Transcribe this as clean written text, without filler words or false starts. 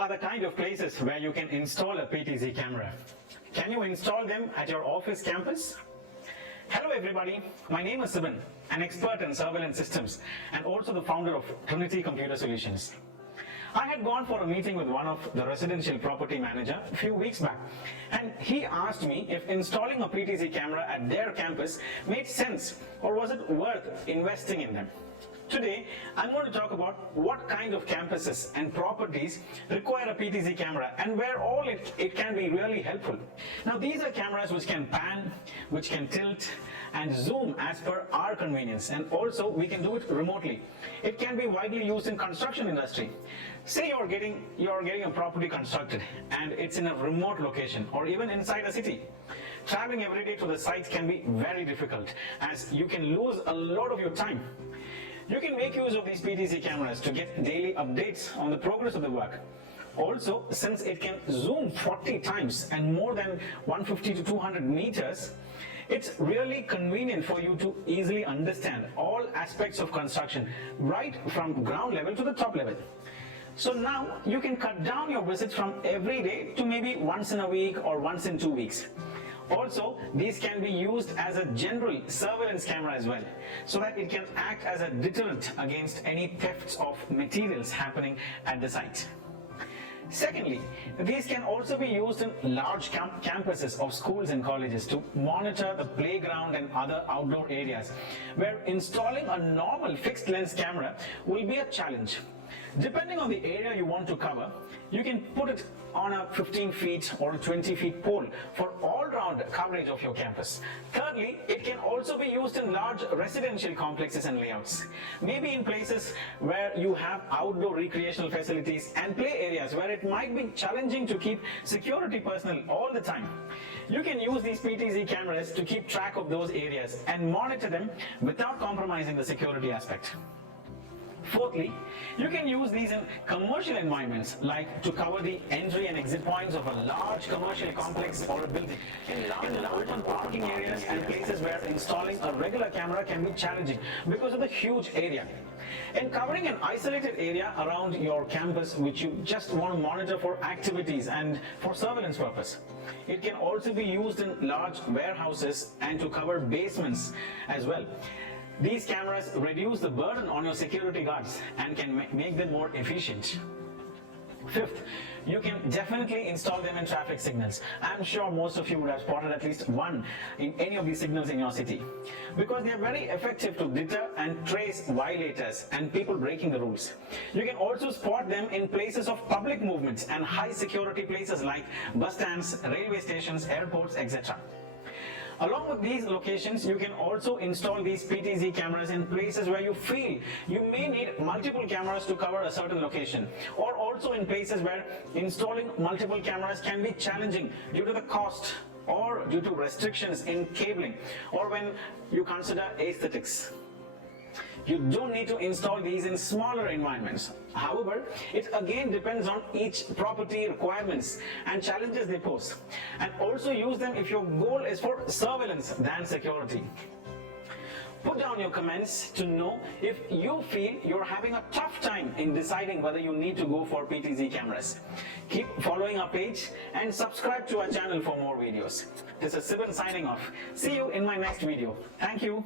are the kind of places where you can install a PTZ camera. Can you install them at your office campus? Hello everybody, my name is Sivan, an expert in surveillance systems and also the founder of Trinity Computer Solutions. I had gone for a meeting with one of the residential property manager a few weeks back, and he asked me if installing a PTZ camera at their campus made sense or was it worth investing in them. Today, I'm going to talk about what kind of campuses and properties require a PTZ camera and where all it can be really helpful. Now, these are cameras which can pan, which can tilt and zoom as per our convenience, and also we can do it remotely. It can be widely used in construction industry. Say you're getting a property constructed and it's in a remote location or even inside a city. Traveling every day to the site can be very difficult as you can lose a lot of your time. You can make use of these PTZ cameras to get daily updates on the progress of the work. Also, since it can zoom 40 times and more than 150 to 200 meters, it's really convenient for you to easily understand all aspects of construction, right from ground level to the top level. So now you can cut down your visits from every day to maybe once in a week or once in 2 weeks. Also, these can be used as a general surveillance camera as well, so that it can act as a deterrent against any thefts of materials happening at the site. Secondly, these can also be used in large campuses of schools and colleges to monitor the playground and other outdoor areas, where installing a normal fixed lens camera will be a challenge. Depending on the area you want to cover, you can put it on a 15 feet or 20 feet pole for all-round coverage of your campus. Thirdly, it can also be used in large residential complexes and layouts. Maybe in places where you have outdoor recreational facilities and play areas where it might be challenging to keep security personnel all the time. You can use these PTZ cameras to keep track of those areas and monitor them without compromising the security aspect. Fourthly, you can use these in commercial environments, like to cover the entry and exit points of a large commercial complex or a building. In large open parking areas and places where installing a regular camera can be challenging because of the huge area. In covering an isolated area around your campus which you just want to monitor for activities and for surveillance purpose. It can also be used in large warehouses and to cover basements as well. These cameras reduce the burden on your security guards and can make them more efficient. Fifth, you can definitely install them in traffic signals. I'm sure most of you would have spotted at least one in any of these signals in your city, because they are very effective to deter and trace violators and people breaking the rules. You can also spot them in places of public movements and high security places like bus stands, railway stations, airports, etc. Along with these locations, you can also install these PTZ cameras in places where you feel you may need multiple cameras to cover a certain location, or also in places where installing multiple cameras can be challenging due to the cost or due to restrictions in cabling, or when you consider aesthetics. You don't need to install these in smaller environments. However, it again depends on each property requirements and challenges they pose. And also use them if your goal is for surveillance than security. Put down your comments to know if you feel you're having a tough time in deciding whether you need to go for PTZ cameras. Keep following our page and subscribe to our channel for more videos. This is Sivan signing off. See you in my next video. Thank you.